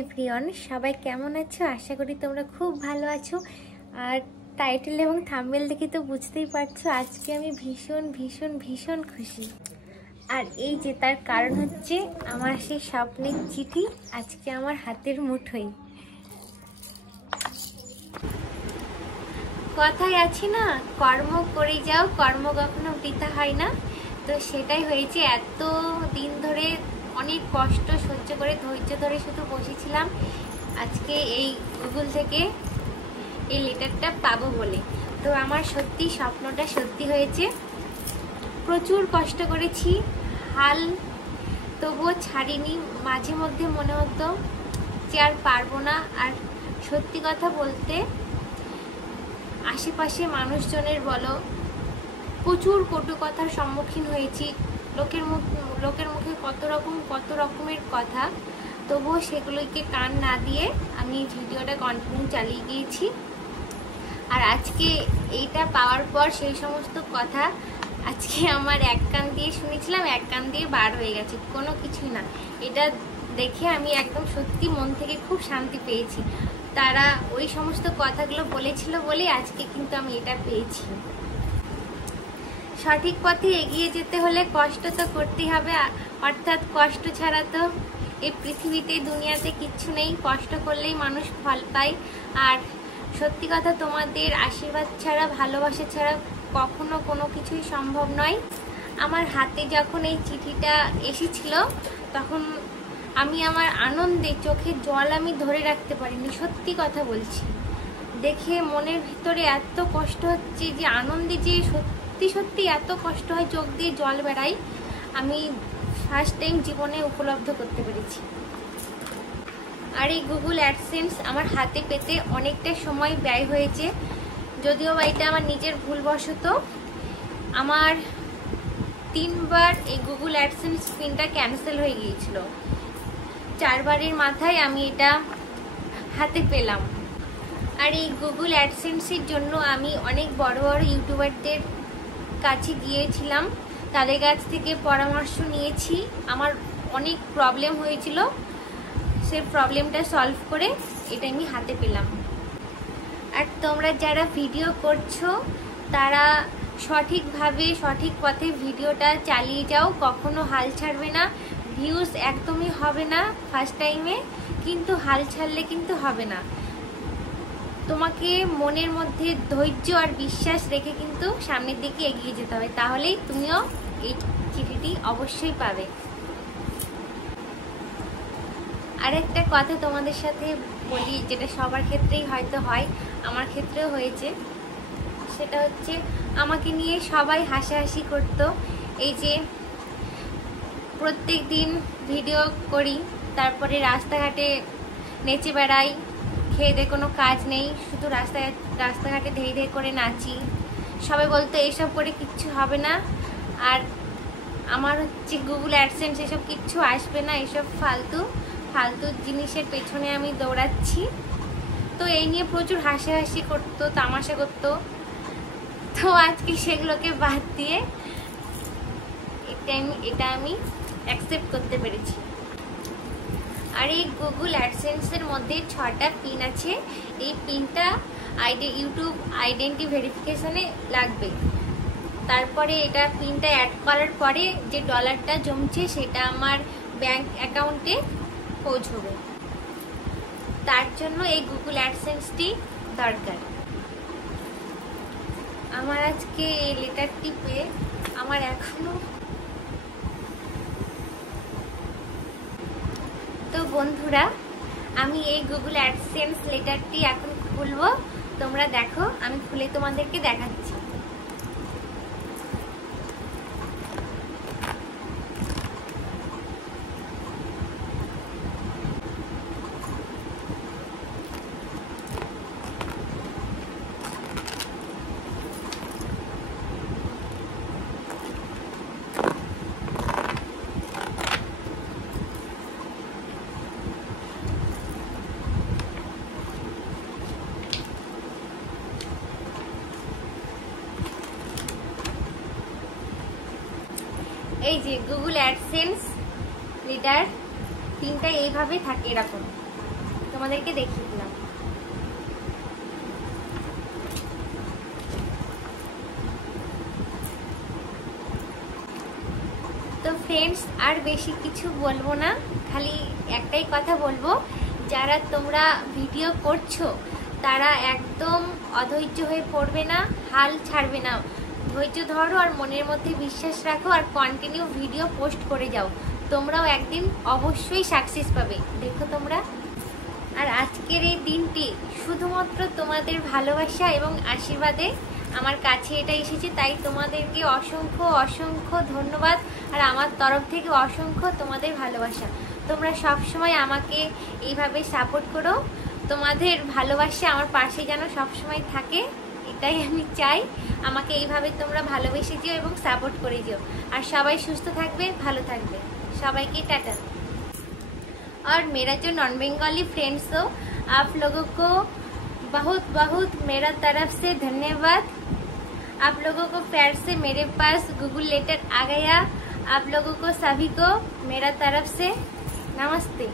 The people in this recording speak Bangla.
এভরিওয়ান, সবাই কেমন আছো? আশা করি তোমরা খুব ভালো আছো। আর টাইটেল এবং থাম্বনেল দেখে তো বুঝতেই পারছো আজকে আমি ভীষণ ভীষণ ভীষণ খুশি। আর এই যে তার কারণ হচ্ছে আমার সেই স্বপ্নের চিঠি আজকে আমার হাতের মুঠোয়। কথায় আছে না, কর্ম করে যাও, কর্ম কখনো বৃথা হয় না। তো সেটাই হয়েছে। এত দিন ধরে অনেক কষ্ট সহ্য করে ধৈর্য ধরে শুধু বসেছিলাম আজকে এই গুগল থেকে এই লেটারটা পাবো বলে। তো আমার সত্যি স্বপ্নটা সত্যি হয়েছে। প্রচুর কষ্ট করেছি, হাল তবুও ছাড়িনি। মাঝে মধ্যে মনে হতো যে আর পারবো না। আর সত্যি কথা বলতে আশেপাশে মানুষজনের বলো প্রচুর কটু কথার সম্মুখীন হয়েছি। লোকের মুখে কত রকমের কথা, তবুও সেগুলোকে কান না দিয়ে আমি ভিডিওটা কন্টিনিউ চালিয়ে গিয়েছি। আর আজকে এইটা পাওয়ার পর সেই সমস্ত কথা আজকে আমার এক কান দিয়ে শুনেছিলাম, এক কান দিয়ে বার হয়ে গেছে, কোনো কিছুই না। এটা দেখে আমি একদম সত্যি মন থেকে খুব শান্তি পেয়েছি। তারা ওই সমস্ত কথাগুলো বলেছিল বলে আজকে কিন্তু আমি এটা পেয়েছি। সঠিক পথে এগিয়ে যেতে হলে কষ্ট তো করতেই হবে, অর্থাৎ কষ্ট ছাড়া তো এই পৃথিবীতে দুনিয়াতে কিচ্ছু নেই। কষ্ট করলেই মানুষ ফল পায়। আর সত্যি কথা, তোমাদের আশীর্বাদ ছাড়া, ভালোবাসা ছাড়া কখনো কোনো কিছুই সম্ভব নয়। আমার হাতে যখন এই চিঠিটা এসেছিল তখন আমি আমার আনন্দে চোখের জল আমি ধরে রাখতে পারিনি। সত্যি কথা বলছি, দেখে মনের ভিতরে এত কষ্ট হচ্ছে যে আনন্দে যে সত্যি সত্যি এত কষ্ট হয়, চোখ দিয়ে জল বেড়ায়, আমি ফার্স্ট টাইম জীবনে উপলব্ধ করতে পেরেছি। আর এই গুগল অ্যাডসেন্স আমার হাতে পেতে অনেকটা সময় ব্যয় হয়েছে, যদিও বা এটা আমার নিজের ভুলবশত। আমার 3 বার এই গুগল অ্যাডসেন্স পিনটা ক্যান্সেল হয়ে গিয়েছিল। 4 বারের মাথায় আমি এটা হাতে পেলাম। আর এই গুগল অ্যাডসেন্সের জন্য আমি অনেক বড় বড় ইউটিউবারদের কাছে গিয়েছিলাম, তাদের কাছ থেকে পরামর্শ নিয়েছি। আমার অনেক প্রবলেম হয়েছিল, সেই প্রবলেমটা সলভ করে এটা আমি হাতে পেলাম। আর তোমরা যারা ভিডিও করছো তারা সঠিকভাবে সঠিক পথে ভিডিওটা চালিয়ে যাও, কখনো হাল ছাড়বে না। ভিউজ একদমই হবে না ফার্স্ট টাইমে, কিন্তু হাল ছাড়লে কিন্তু হবে না। তোমাকে মনের মধ্যে ধৈর্য আর বিশ্বাস রেখে কিন্তু সামনের দিকে এগিয়ে যেতে হবে, তাহলেই তুমিও এই চিঠিটি অবশ্যই পাবে। আর একটা কথা তোমাদের সাথে বলি, যেটা সবার ক্ষেত্রেই হয়তো হয়, আমার ক্ষেত্রেও হয়েছে। সেটা হচ্ছে আমাকে নিয়ে সবাই হাসাহাসি করতো। এই যে প্রত্যেক দিন ভিডিও করি, তারপরে রাস্তাঘাটে নেচে বেড়াই, খেয়ে দিয়ে কোনো কাজ নেই, শুধু রাস্তাঘাটে ধেই ধেই করে নাচি। সবাই বলতো এসব করে কিচ্ছু হবে না, আর আমার হচ্ছে গুগল অ্যাডসেন্স এসব কিচ্ছু আসবে না, এসব ফালতু জিনিসের পেছনে আমি দৌড়াচ্ছি। তো এই নিয়ে প্রচুর হাসাহাসি করতো, তামাশা করতো। তো আজকে সেগুলোকে বাদ দিয়ে এটা আমি অ্যাকসেপ্ট করতে পেরেছি। আর এই গুগল অ্যাডসেন্সের মধ্যে 6টা পিন আছে। এই পিনটা ইউটিউব আইডেন্টি ভেরিফিকেশনে লাগবে। তারপরে এটা পিনটা অ্যাড করার পরে যে ডলারটা জমছে সেটা আমার ব্যাংক অ্যাকাউন্টে পৌঁছবে। তার জন্য এই গুগল অ্যাডসেন্সটি দরকার। আমার আজকে এই লেটারটি পেয়ে আমার এখনো, তো বন্ধুরা আমি এই গুগল অ্যাডসেন্স লেটারটি এখন খুলবো। তোমরা দেখো, আমি খুলে তোমাদেরকে দেখাচ্ছি। এই যে গুগল অ্যাডসেন্স লেটার, পিনটা এইভাবে থাকে এরকম। তোমাদেরকে দেখিয়ে দিলাম। তো ফ্রেন্ডস, আর বেশি কিছু বলবো না, খালি একটাই কথা বলবো, যারা তোমরা ভিডিও করছো তারা একদম অধৈর্য হয়ে পড়বে না, হাল ছাড়বে না। ধৈর্য ধরো আর মনের মধ্যে বিশ্বাস রাখো আর কন্টিনিউ ভিডিও পোস্ট করে যাও, তোমরাও একদিন অবশ্যই সাকসেস পাবে। দেখো তোমরা, আর আজকের এই দিনটি শুধুমাত্র তোমাদের ভালোবাসা এবং আশীর্বাদে আমার কাছে এটা এসেছে, তাই তোমাদেরকে অসংখ্য অসংখ্য ধন্যবাদ। আর আমার তরফ থেকে অসংখ্য তোমাদের ভালোবাসা। তোমরা সব সময় আমাকে এইভাবে সাপোর্ট করো, তোমাদের ভালোবাসা আমার পাশে যেন সবসময় থাকে, এটাই আমি চাই। আমাকে এইভাবে তোমরা ভালোবেসে যেও এবং সাপোর্ট করে যেও। আর সবাই সুস্থ থাকবে, ভালো থাকবে। সবাইকে टाटा। और मेरा जो नॉन बंगाली फ्रेंड्स हो, आप लोगों को बहुत बहुत मेरा तरफ से धन्यवाद। आप लोगों को प्यार से मेरे पास गूगल लेटर आ गया। आप लोगों को सभी को मेरा तरफ से नमस्ते।